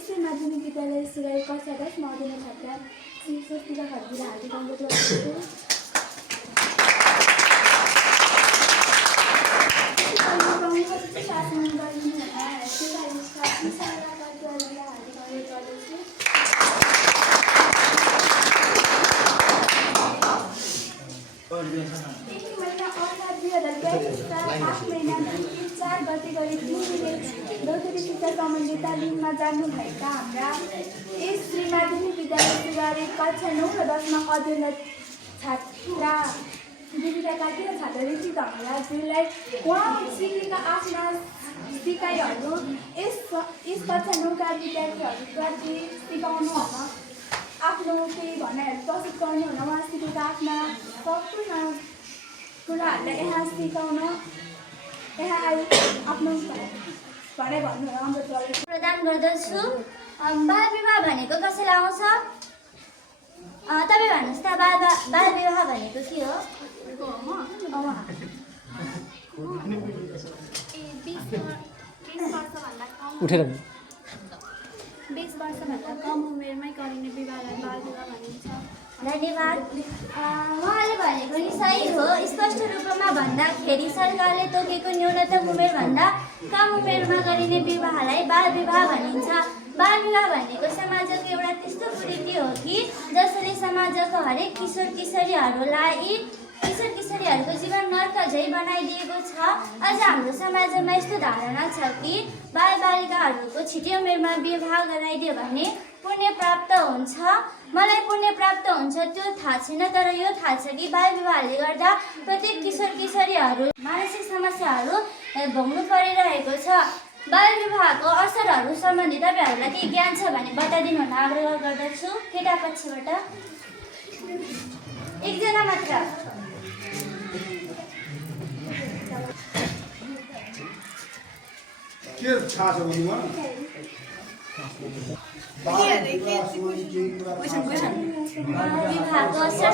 यसै माध्यमिक विद्यालय सिराई कक्षा 10 मध्यान्ह छात्रा श्री स्वस्तिका खड्गीलाई हार्दिक अनुरोध गर्दछु। शासन गरिनु महिना अर्थात् 2022 8 महिना 4 गते गरी 3 दिने दौतरी शिक्षा सम्बन्धी तालिममा जानुभएका हाम्रा यस श्री माध्यमिक विद्यालय सिराई कक्षा 9 र 10 मा अध्ययनरत छात्रा दिविका कार्की र छात्र ऋषि धमराजलाई उहाँ सिकेका आफ्ना सिकाइहरू यस कक्षा 9 का विद्यार्थीहरूप्रति सिकाउनु हुन आफ्नो केही भनाइहरू प्रस्तुत गर्नु हुन उहाँ सिकेका आफ्ना सम्पूर्ण कुराहरूलाई यहाँ सिकाउन यहाँ आफ्नो भनाइ भन्नु अनुरोध गर्दछु। प्रदान गर्दछु। बाल विवाह भनेको कसैलाई आउँछ? तपाईँ भन्नुहोस् त, बाल विवाह भनेको के हो? 20 वर्षभन्दा कम उमेरमै गरिने विवाहलाई बाल विवाह भनिन्छ। धन्यवाद। उहाँले भनेको नि सही हो। स्पष्ट रूपमा भन्दाखेरि सरकारले तोकेको न्यूनतम उमेरभन्दा कम उमेरमा गरिने विवाहलाई बाल विवाह भनिन्छ। बाल विवाह भनेको समाजको एउटा त्यस्तो कुरीति हो कि जसले समाजको हरेक किशोर किशोरीहरूको जीवन नर्क झै बनाइदिएको छ। अझ हाम्रो समाजमा यस्तो धारणा छ कि बालबालिकाहरूको छिटै उमेरमा विवाह गराइदियो भने पुण्य प्राप्त हुन्छ। मलाई पुण्य प्राप्त हुन्छ त्यो थाहा छैन, तर यो थाहा छ कि बाल विवाहले गर्दा प्रत्येक किशोर किशोरीहरू मानसिक समस्याहरू भोग्नु परिरहेको छ। बाल विवाहको असरहरू सम्बन्धी तपाईँहरूलाई केही ज्ञान छ भने बताइदिनु हुन आग्रह गर्दछु। केटा पक्षबाट एकजना मात्र। विवाहको असर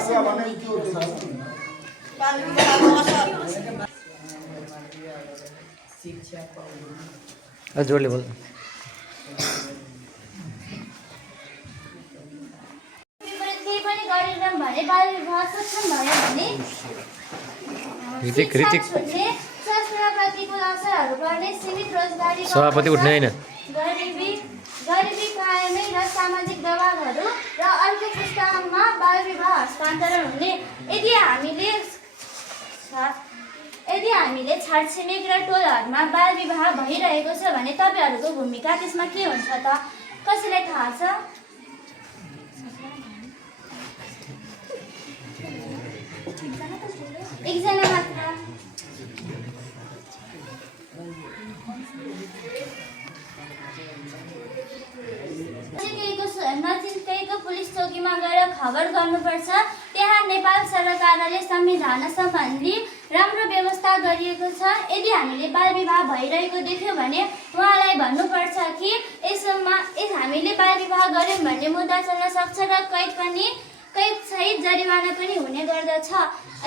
जोडले बोल। केही पनि गरेनौँ भने बाल विवाह सक्षम भयो भने स्वास्थ्य प्रतिकूल असरहरू गर्ने सीमित रोजगारी, सभापति उठ्ने हैन, गरिबी कायमै र सामाजिक दबावहरू र अर्को पुस्तामा बाल विवाह हस्तान्तरण हुने। यदि हामीले छारछिमेक र टोलहरूमा बाल विवाह भइरहेको छ भने तपाईँहरूको भूमिका त्यसमा के हुन्छ त? कसैलाई थाहा छ? एकजना मात्र। नजिकैको पुलिस चौकीमा गएर खबर गर्नुपर्छ। त्यहाँ नेपाल सरकारले संविधान सम्बन्धी राम्रो व्यवस्था गरिएको छ। यदि हामीले बाल विवाह भइरहेको देख्यौँ भने उहाँलाई भन्नुपर्छ कि हामीले बाल विवाह गऱ्यौँ भने मुद्दा चल्न सक्छ र कैद सहित जरिवाना पनि हुने गर्दछ।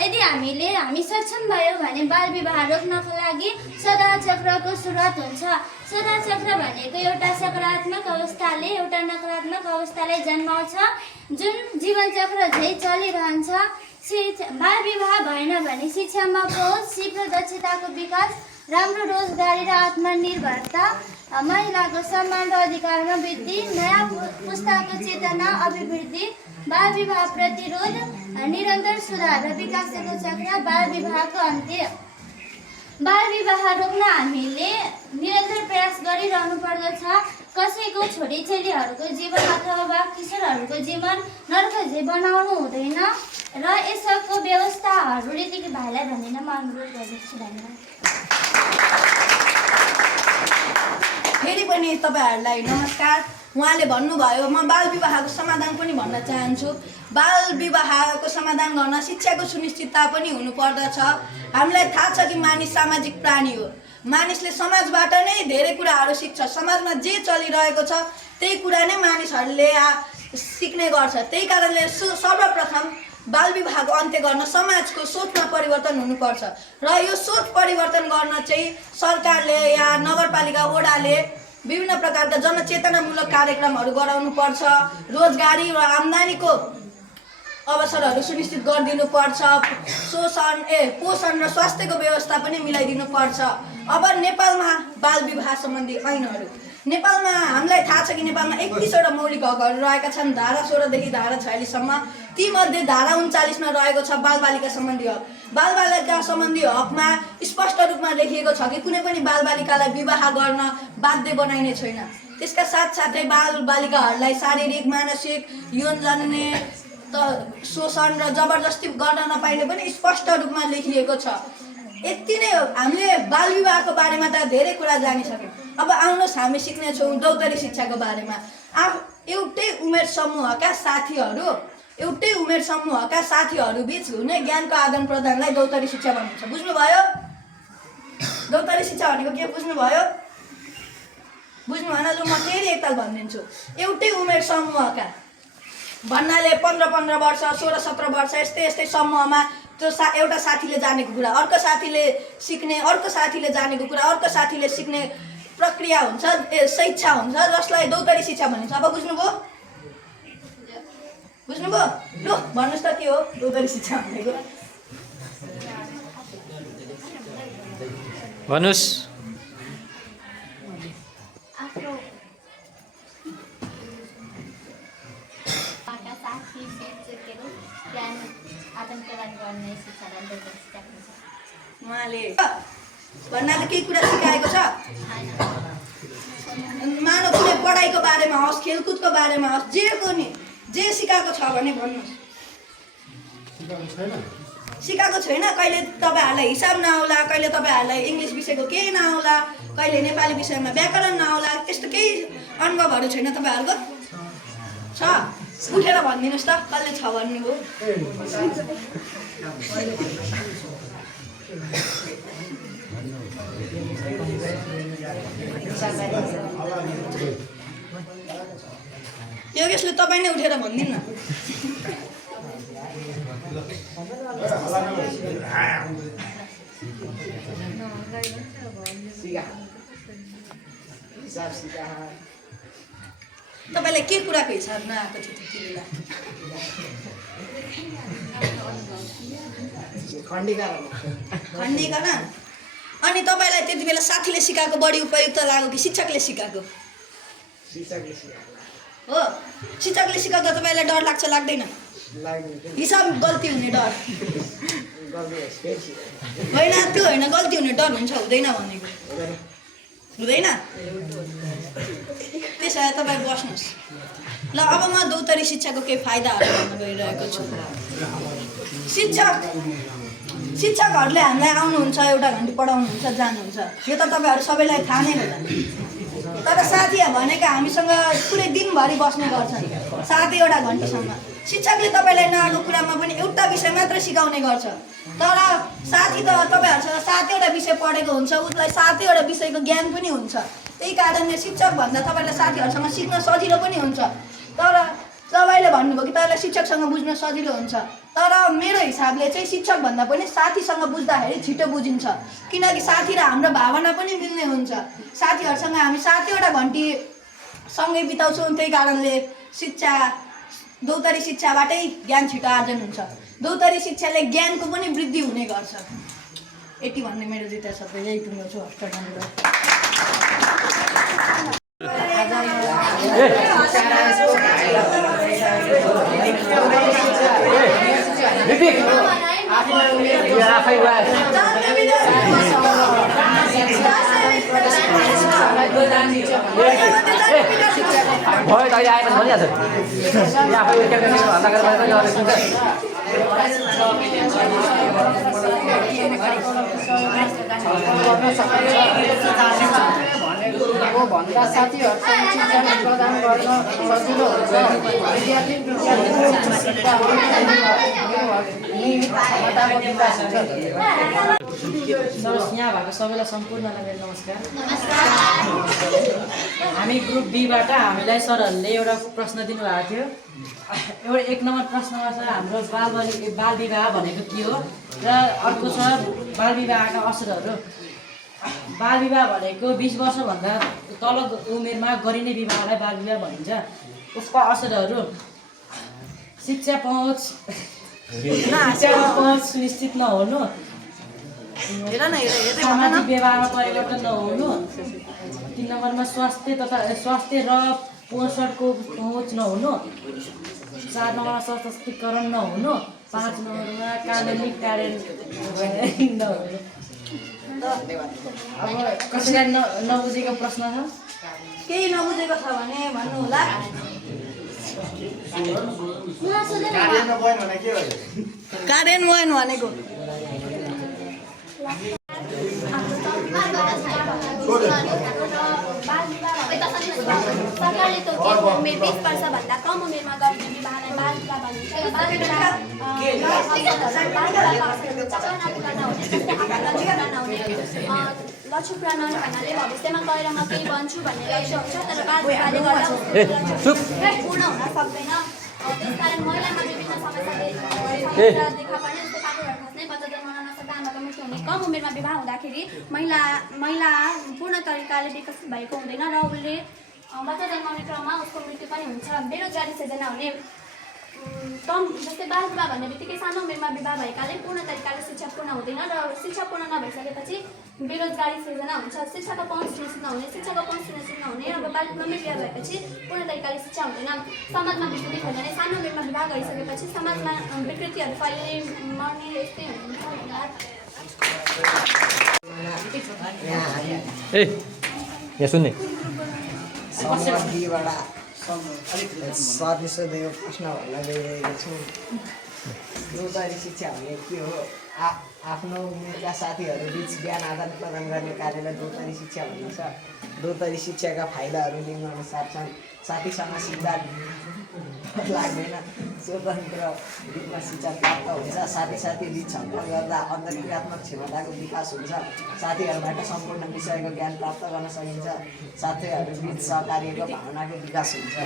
यदि हामी सक्षम भयौँ भने बाल विवाह रोक्नको लागि सदा चक्रको सुरुवात हुन्छ। सदा चक्र भनेको एउटा सकारात्मक अवस्थाले एउटा नकारात्मक अवस्थालाई जन्माउँछ, जुन जीवन चक्र झै चलिरहन्छ। बाल विवाह भएन भने शिक्षामा पहुँच, शीघ्र दक्षताको विकास, राम्रो रोजगारी र आत्मनिर्भरता, महिलाको सम्मान र अधिकारमा वृद्धि, नयाँ पुस्ताको चेतना अभिवृद्धि, बाल विवाह प्रतिरोध, निरन्तर सुधार र विकासको चक्र, बाल विवाहको अन्त्य। बाल विवाह रोक्न हामीले निरन्तर प्रयास गरिरहनु पर्दछ। कसैको छोरीचेलीहरूको जीवन अथवा किशोरहरूको जीवन नर्क झै बनाउनु हुँदैन र यसको व्यवस्थाहरू रीतिको भाइलाई भनिन म अनुरोध गर्दछु। धन्यवाद। फेरि पनि तपाईँहरूलाई नमस्कार। उहाँले भन्नुभयो, म बाल विवाहको समाधान पनि भन्न चाहन्छु। बाल विवाहको समाधान गर्न शिक्षाको सुनिश्चितता पनि हुनुपर्दछ। हामीलाई थाहा छ कि मानिस सामाजिक प्राणी हो। मानिसले समाजबाट नै धेरै कुराहरू सिक्छ। समाजमा जे चलिरहेको छ त्यही कुरा नै मानिसहरूले सिक्ने गर्छ। त्यही कारणले सर्वप्रथम बाल विवाहको अन्त्य गर्न समाजको सोचमा परिवर्तन हुनुपर्छ र यो सोच परिवर्तन गर्न चाहिँ सरकारले या नगरपालिका वडाले विभिन्न प्रकारका जनचेतनामूलक कार्यक्रमहरू गराउनुपर्छ, रोजगारी र आम्दानीको अवसरहरू सुनिश्चित गरिदिनुपर्छ, पोषण र स्वास्थ्यको व्यवस्था पनि मिलाइदिनुपर्छ। अब नेपालमा बाल विवाह सम्बन्धी ऐनहरू। नेपालमा हामीलाई थाहा छ कि नेपालमा 31वटा मौलिक हकहरू रहेका छन्, धारा 16 देखि धारा 46 सम्म। तीमध्ये धारा 39मा रहेको छ बालबालिका सम्बन्धी हक। बालबालिका सम्बन्धी हकमा स्पष्ट रूपमा लेखिएको छ कि कुनै पनि बालबालिकालाई विवाह गर्न बाध्य बनाइने छैन। त्यसका साथसाथै बालबालिकाहरूलाई शारीरिक, मानसिक, यौनजन्य शोषण र जबरजस्ती गर्न नपाइने पनि स्पष्ट रूपमा लेखिएको छ। यति नै हो। हामीले बाल विवाहको बारेमा त धेरै कुरा जानिसक्यौँ। अब आउनुहोस् हामी सिक्नेछौँ दौतरी शिक्षाको बारेमा। एउटै उमेर समूहका साथीहरू बिच हुने ज्ञानको आदान प्रदानलाई दौतरी शिक्षा भनिन्छ। बुझ्नुभयो? दौतरी शिक्षा भनेको के बुझ्नुभयो? बुझ्नु भएन? लु म फेरि एकताल भनिदिन्छु। एउटै उमेर समूहका भन्नाले 15-15 वर्ष, 16-17 वर्ष यस्तै समूहमा त्यो एउटा साथीले जानेको कुरा अर्को साथीले सिक्ने, अर्को साथीले जानेको कुरा अर्को साथीले सिक्ने प्रक्रिया हुन्छ, शिक्षा हुन्छ, जसलाई दौतरी शिक्षा भनिन्छ। अब बुझ्नुभयो? लु भन्नुहोस् त के हो दौतरी शिक्षा भनेको? भन्नुहोस्। उहाँले भन्नाले केही कुरा सिकाएको छ। मानव कुनै पढाइको बारेमा होस्, खेलकुदको बारेमा होस्, जे सिकाएको छ भने भन्नुहोस्। सिकाएको छैन। कहिले तपाईँहरूलाई हिसाब नआउला, कहिले तपाईँहरूलाई इङ्ग्लिस विषयको केही नआउला, कहिले नेपाली विषयमा व्याकरण नआउला, त्यस्तो केही अनुभवहरू छैन तपाईँहरूको? छ? उठेर भनिदिनुहोस् त कसले छ भन्नुभयो? योगेशले तपाईँ नै उठेर भनिदिनु न। तपाईँलाई के कुराको हिसाब नआएको थियो त्यति बेला? खण्डीकरण। अनि तपाईँलाई त्यति बेला साथीले सिकाएको बढी उपयुक्त लाग्यो कि शिक्षकले सिकाएको? हो, शिक्षकले सिकाउँदा तपाईँलाई डर लाग्छ लाग्दैन? हिसाब गल्ती हुने डर होइन, त्यो होइन, गल्ती हुने डर हुन्छ हुँदैन भनेको? हुँदैन? त्यसो भए तपाईँ बस्नुहोस्। ल अब म दौतरी शिक्षाको केही फाइदाहरू भन्न गइरहेको छु। शिक्षकहरूले हामीलाई आउनुहुन्छ, एउटा घन्टा पढाउनुहुन्छ, जानुहुन्छ, यो त तपाईँहरू सबैलाई थाहा नै होला। तर साथी भनेका हामीसँग पुरै दिनभरि बस्ने गर्छन्, 7-8 घन्टासम्म। शिक्षकले तपाईँलाई नआएको कुरामा पनि एउटा विषय मात्र सिकाउने गर्छ। तर साथी त तपाईँहरूसँग 7वटा विषय पढेको हुन्छ, उसलाई 7वटा विषयको ज्ञान पनि हुन्छ। त्यही कारणले शिक्षक भन्दा तपाईँलाई साथीहरूसँग सिक्न सजिलो पनि हुन्छ। तर तपाईँले भन्नुभयो कि तपाईँलाई शिक्षकसँग बुझ्न सजिलो हुन्छ, तर मेरो हिसाबले चाहिँ शिक्षक भन्दा पनि साथीसँग बुझ्दाखेरि छिटो बुझिन्छ। किनकि साथी र हाम्रो भावना पनि मिल्ने हुन्छ। साथीहरूसँग हामी 7वटा घन्टी सँगै बिताउँछौँ, त्यही कारणले दौतरी शिक्षाबाटै ज्ञान छिटो आर्जन हुन्छ। दौतरी शिक्षाले ज्ञानको पनि वृद्धि हुने गर्छ। यति भन्ने मेरो जिता शब्द यही टुङ्गाउँछु। भयो त अहिले आएपछि भनिहाल्छ। भन्दा साथीहरूसँग शिक्षा प्रदान गर्न सजिलो हुन्छ। यहाँ भएको सबैलाई सम्पूर्णलाई मेरो नमस्कार। हामी ग्रुप बीबाट हामीलाई सरहरूले एउटा प्रश्न दिनुभएको थियो। एउटा 1 नम्बर प्रश्नमा छ हाम्रो बाल विवाह भनेको के हो र अर्को छ बाल विवाहका असरहरू। बाल विवाह भनेको 20 वर्षभन्दा तल उमेरमा गरिने विवाहलाई बाल विवाह भनिन्छ। उसका असरहरू शिक्षा पहुँच सुनिश्चित नहुनु, सामाजिक व्यवहारमा परिवर्तन नहुनु, 3 नम्बरमा स्वास्थ्य र पोषणको पहुँच नहुनु, 4 नम्बरमा सशक्तिकरण नहुनु, 5 नम्बरमा कानुनी कार्यान्वयन नहुनु। अब कसैलाई नबुझेको प्रश्न छ? केही नबुझेको छ भने भन्नु होला। कार्यान्वयन भनेको सरकारले तोकेको उमेर 20 वर्षभन्दा कम उमेरमा गर्ने विवाहलाई बाल विवाह भनिन्छ। लक्ष्य पुरा नहुने भन्नाले भविष्यमा गएर म केही बन्छु भन्ने लक्ष्य हुन्छ, तर बाल विवाहले गर्दा पूर्ण हुन सक्दैन। त्यसकारण महिलामा विभिन्न समस्या देखा पर्ने, जस्तै पाखुरा खस्ने, बच्चा जन्माउन नसक्दा आमाको मृत्यु हुने, कम उमेरमा विवाह हुँदाखेरि महिला पूर्ण तरिकाले विकसित भएको हुँदैन र उसले बच्चा जन्माउने क्रममा उसको मृत्यु पनि हुन्छ। बेरोजगारी सिर्जना हुने, कम जस्तै बाल विवाह भन्ने बित्तिकै सानो उमेरमा विवाह भएकाले पूर्ण तरिकाले शिक्षा पूर्ण हुँदैन र शिक्षा पूर्ण नभइसकेपछि बेरोजगारी सिर्जना हुन्छ। शिक्षाको पहुँच सुनिश्चित नहुने, अब बाल विवाहमै बिहा भएपछि पूर्ण तरिकाले शिक्षा हुँदैन। समाजमा विकृति फैलिने, सानो उमेरमा विवाह गरिसकेपछि समाजमा विकृतिहरू फैलिने, मर्ने, यस्तै हुन्छ। यहाँ सुन्ने स्वादिष्टदेव प्रश्न भन्न गइरहेको छु। द्रुतरी शिक्षा भने के हो? आफ्नो उमेरका साथीहरू बिच ज्ञान आदान प्रदान गर्ने कार्यलाई द्रुतरी शिक्षा भनिन्छ। द्रुतरी शिक्षाका फाइदाहरू निम्नानुसार छन्। साथीसँग सिक्दा लाग्दैन, स्वतन्त्र रूपमा शिक्षा प्राप्त हुन्छ। साथी बिच छलफल गर्दा अन्तर्क्रियात्मक क्षमताको विकास हुन्छ। साथीहरूबाट सम्पूर्ण विषयको ज्ञान प्राप्त गर्न सकिन्छ। साथीहरू बिच सहकार्यको भावनाको विकास हुन्छ।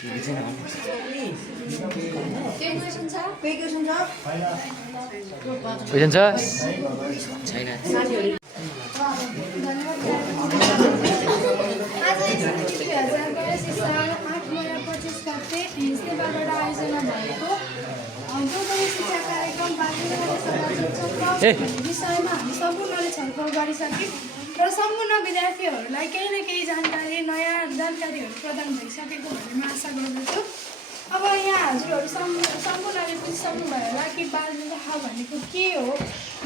क्वेसन छ? आज 2022 महिना 25 गते हिस्सेबाट आयोजना भएको द्रुतरी शिक्षा कार्यक्रम बाल विवाह विषयमा हामी सम्पूर्णले छलफल गरिसक्यौँ र सम्पूर्ण विद्यार्थीहरूलाई केही न केही जानकारी, नयाँ जानकारीहरू प्रदान भइसकेको भन्ने म आशा गर्दछु। अब यहाँ हजुरहरू सम्पूर्णले बुझिसक्नुभयो होला कि बाल विवाह भनेको के हो।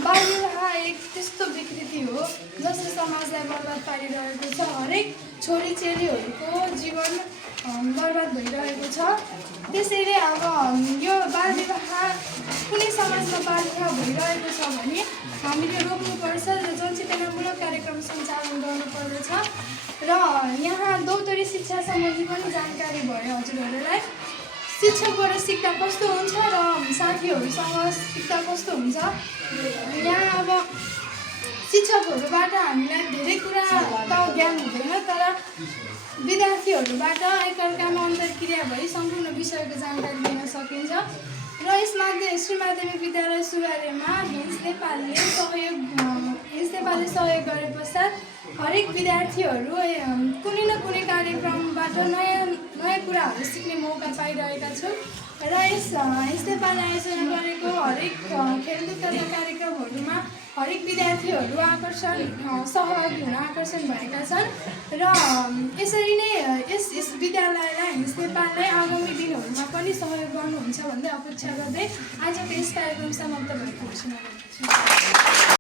बाल विवाह एक त्यस्तो विकृति हो जसले समाजलाई बर्बाद पारिरहेको छ। हरेक छोरीचेलीहरूको जीवन बर्बाद भइरहेको छ। त्यसैले अब यो बाल विवाह कुनै समाजमा बाल विवाह भइरहेको छ भने हामीले रोक्नुपर्छ र जनचेतनामूलक कार्यक्रम सञ्चालन गर्नुपर्दछ। र यहाँ द्रुतरी शिक्षा सम्बन्धी पनि जानकारी भयो हजुरहरूलाई। शिक्षकबाट सिक्दा कस्तो हुन्छ र साथीहरूसँग सिक्दा कस्तो हुन्छ। यहाँ अब शिक्षकहरूबाट हामीलाई धेरै कुरा त ज्ञान हुँदैन, तर विद्यार्थीहरूबाट एकअर्कामा अन्तर्क्रिया भई सम्पूर्ण विषयको जानकारी लिन सकिन्छ। र यसमध्ये श्री माध्यमिक विद्यालय सुगारेमा हिन्स नेपालले सहयोग गरे पश्चात हरेक विद्यार्थीहरू कुनै न कुनै कार्यक्रमबाट नयाँ कुराहरू सिक्ने मौका पाइरहेका छन्। र हिन्स नेपालले आयोजना गरेको हरेक खेलकुदका कार्यक्रमहरूमा हरेक विद्यार्थीहरू सहभागी हुन आकर्षण भएका छन्। र यसरी नै यस विद्यालयलाई हिन्स नेपाललाई आगामी दिनहरूमा पनि सहयोग गर्नुहुन्छ भन्दै अपेक्षा गर्दै आजको यस कार्यक्रम समाप्त भएको घोषणा गर्दछु।